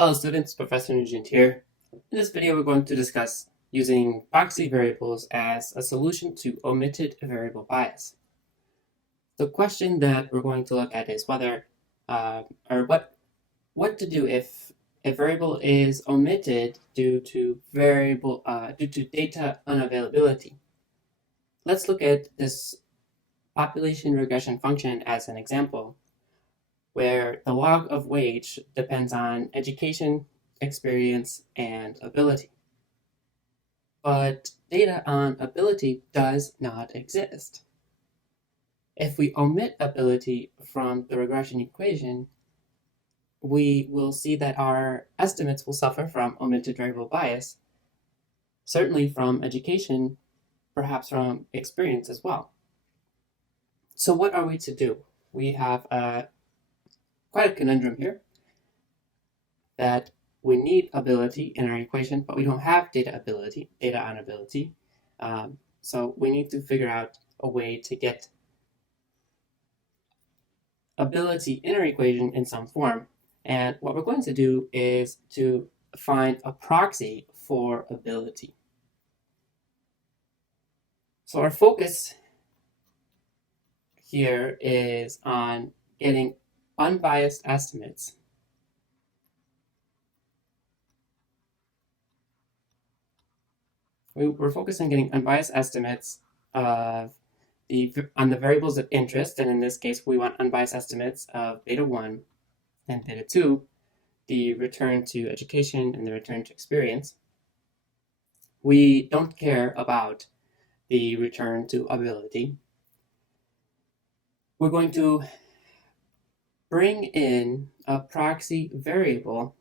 Hello students, Professor Nugent here. In this video we're going to discuss using proxy variables as a solution to omitted variable bias. The question that we're going to look at is whether what to do if a variable is omitted due to data unavailability. Let's look at this population regression function as an example, where the log of wage depends on education, experience, and ability. But data on ability does not exist. If we omit ability from the regression equation, we will see that our estimates will suffer from omitted variable bias, certainly from education, perhaps from experience as well. So what are we to do? We have quite a conundrum here, that we need ability in our equation, but we don't have data on ability. So we need to figure out a way to get ability in our equation in some form. And what we're going to do is to find a proxy for ability. So our focus here is on getting unbiased estimates we're focused on getting unbiased estimates on the variables of interest, and in this case we want unbiased estimates of beta 1 and beta 2, the return to education and the return to experience. We don't care about the return to ability. We're going to bring in a proxy variable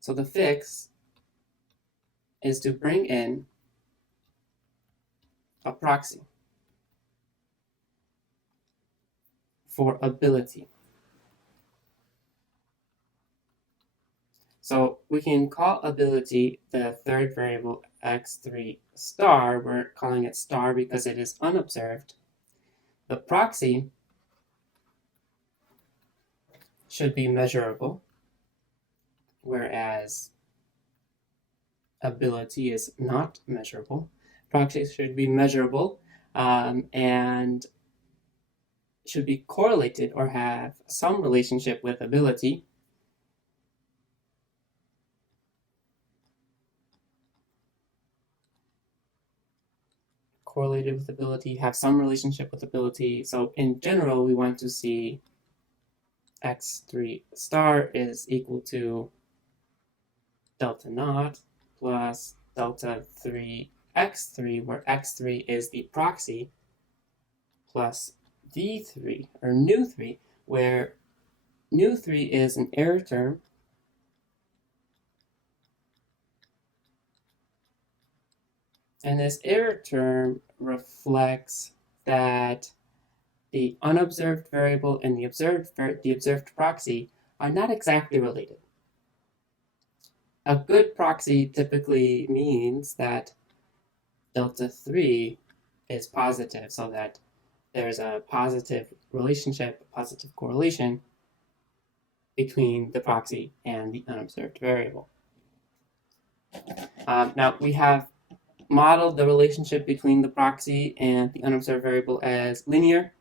so the fix is to bring in a proxy for ability. So we can call ability the third variable x3 star. We're calling it star because it is unobserved. The proxy should be measurable, whereas ability is not measurable. Proxy should be measurable and should be correlated or have some relationship with ability. Correlated with ability, have some relationship with ability. So in general, we want to see x3 star is equal to delta naught plus delta 3 x3, where x3 is the proxy, plus v3, or nu 3, where nu 3 is an error term, and this error term reflects that the unobserved variable and the observed proxy are not exactly related. A good proxy typically means that delta 3 is positive, so that there's a positive relationship, positive correlation between the proxy and the unobserved variable. Now we have modeled the relationship between the proxy and the unobserved variable as linear.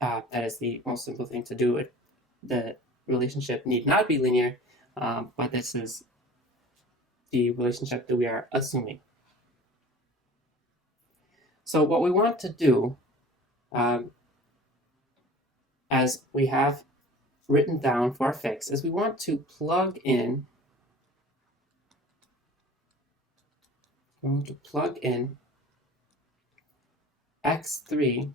That is the most simple thing to do. The relationship need not be linear, but this is the relationship that we are assuming. So what we want to do, as we have written down for our fix, is we want to plug in x3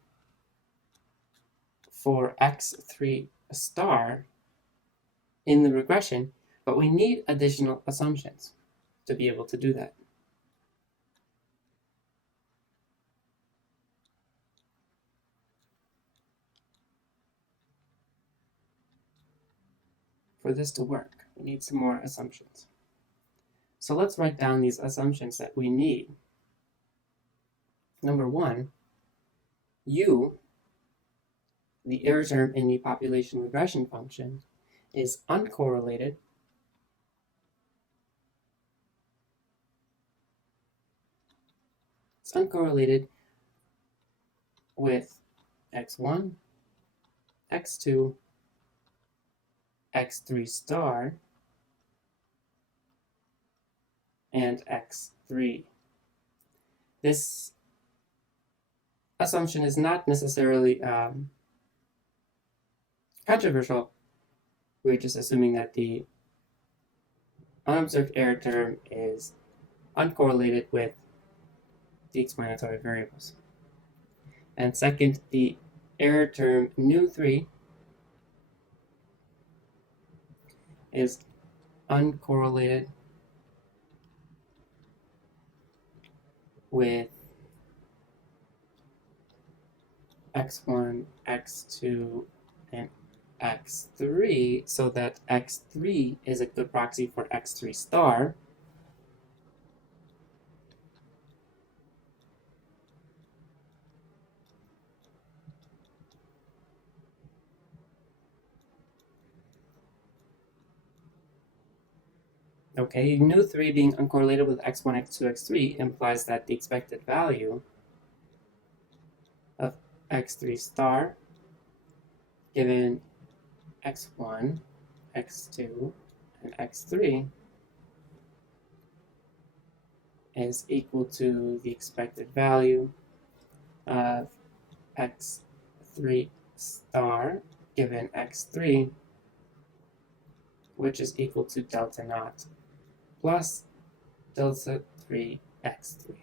for x3 star in the regression, but we need additional assumptions to be able to do that. For this to work, we need some more assumptions. So let's write down these assumptions that we need. Number 1, u the error term in the population regression function is uncorrelated with x1, x2, x3 star, and x3. This assumption is not necessarily controversial. We're just assuming that the unobserved error term is uncorrelated with the explanatory variables. And second, the error term nu3 is uncorrelated with x1, x2, and x3, so that x3 is a good proxy for x3 star. Okay, nu3 being uncorrelated with x1, x2, x3 implies that the expected value of x3 star given x1, x2, and x3 is equal to the expected value of x3 star given x3, which is equal to delta naught plus delta 3 x3.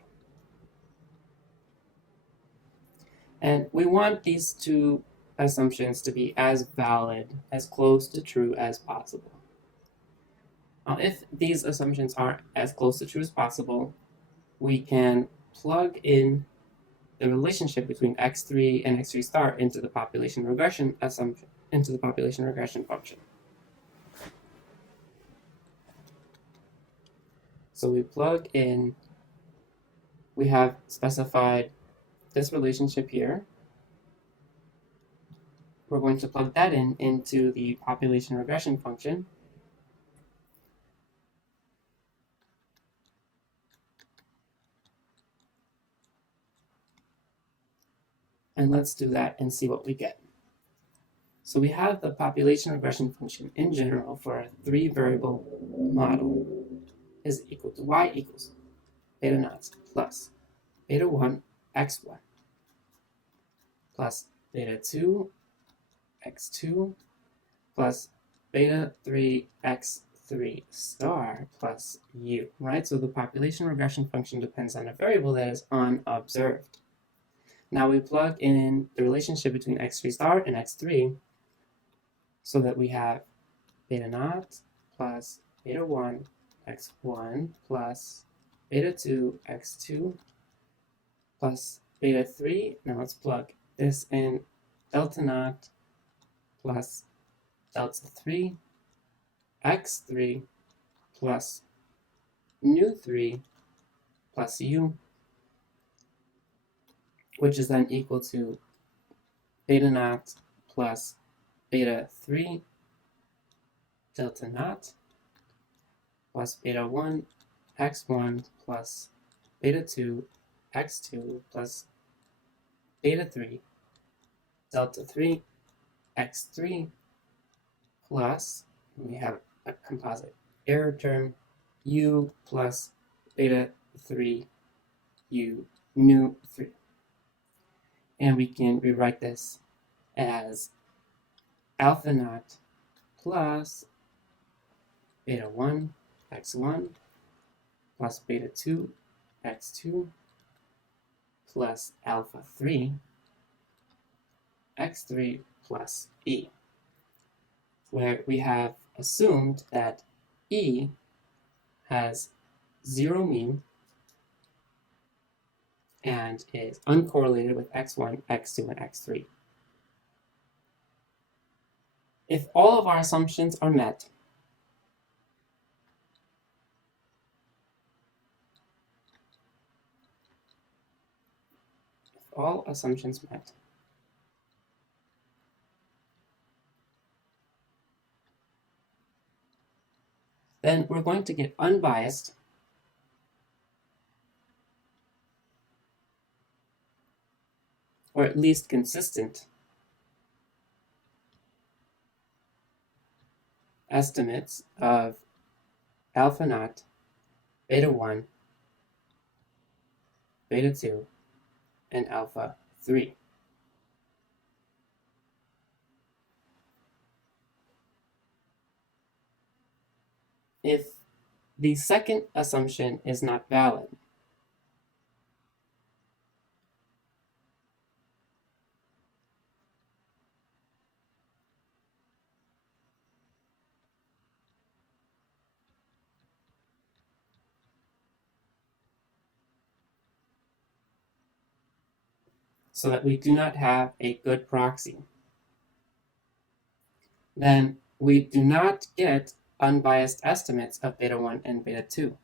And we want these two assumptions to be as valid, as close to true as possible. Now, if these assumptions are as close to true as possible, we can plug in the relationship between x3 and x3 star into the population regression assumption, into the population regression function. So we plug in, we have specified this relationship here. We're going to plug that in into the population regression function. And let's do that and see what we get. So we have the population regression function in general for a 3-variable model is equal to y equals beta naught plus beta 1 x1 plus beta 2 x2 plus beta 3 x3 star plus u, right? So the population regression function depends on a variable that is unobserved. Now we plug in the relationship between x3 star and x3 so that we have beta naught plus beta 1 x1 plus beta 2 x2 plus beta 3. Now let's plug this in, delta naught plus delta 3 x3 plus nu 3 plus u, which is then equal to beta naught plus beta 3 delta naught plus beta 1 x1 plus beta 2 x2 plus beta 3 delta 3 x3 plus, we have a composite error term, u plus beta 3 u nu 3. And we can rewrite this as alpha naught plus beta 1 x1 plus beta 2 x2 plus alpha 3 x3 plus e, where we have assumed that e has 0 mean and is uncorrelated with x1, x2, and x3. If all of our assumptions are met, all assumptions met, then we're going to get unbiased or at least consistent estimates of alpha naught, beta 1, beta 2, and alpha 3. If the second assumption is not valid, so that we do not have a good proxy, then we do not get unbiased estimates of beta 1 and beta 2.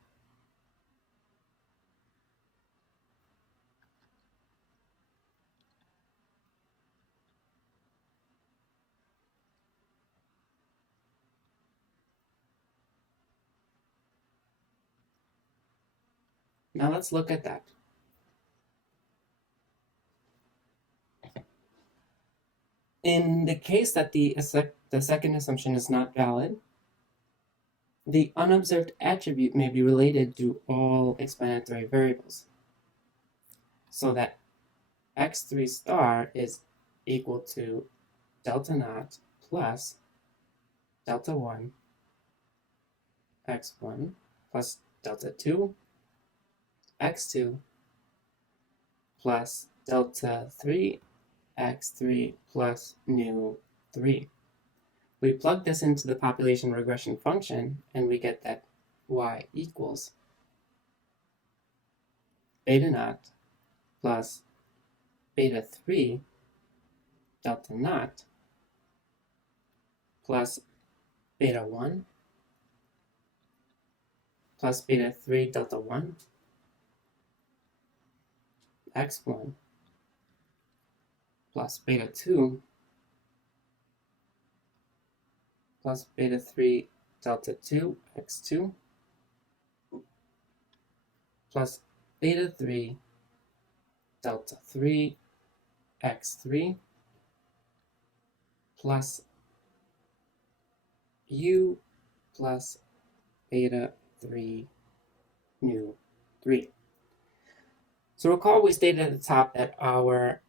Now let's look at that. In the case that the second assumption is not valid, the unobserved attribute may be related to all explanatory variables, so that x3 star is equal to delta naught plus delta 1 x1 plus delta 2 x2 plus delta 3 x3 plus nu 3. We plug this into the population regression function and we get that y equals beta naught plus beta 3 delta naught plus beta 1 plus beta 3 delta 1 x1 plus beta 2 plus beta 3 delta 2 x2 plus beta 3 delta 3 x3 plus u plus beta 3 nu 3. So recall we stated at the top that our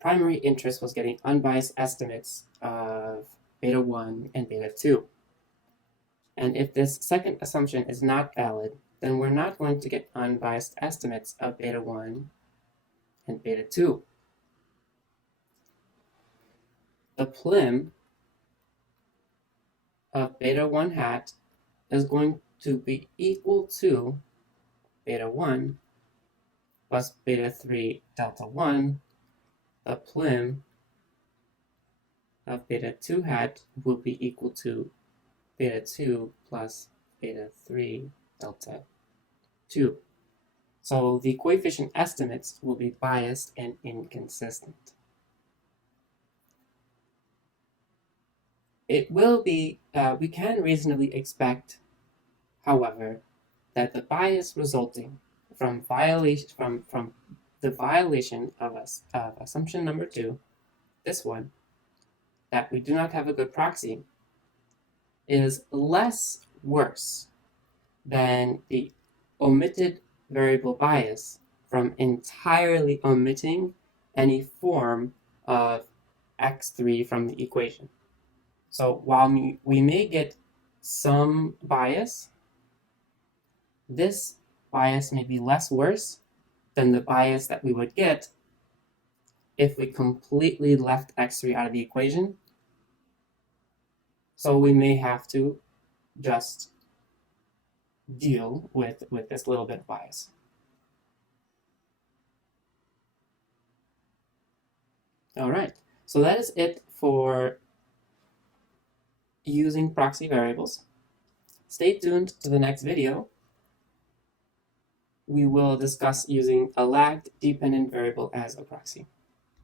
primary interest was getting unbiased estimates of beta 1 and beta 2. And if this second assumption is not valid, then we're not going to get unbiased estimates of beta 1 and beta 2. The plim of beta 1 hat is going to be equal to beta 1 plus beta 3 delta 1. The plim of beta 2 hat will be equal to beta 2 plus beta 3 delta 2. So the coefficient estimates will be biased and inconsistent. It will be, we can reasonably expect, however, that the bias resulting from the violation of assumption number 2, this one, that we do not have a good proxy, is less worse than the omitted variable bias from entirely omitting any form of x3 from the equation. So while we may get some bias, this bias may be less worse than the bias that we would get if we completely left x3 out of the equation. So we may have to just deal with this little bit of bias. All right, so that is it for using proxy variables. Stay tuned to the next video. We will discuss using a lagged dependent variable as a proxy.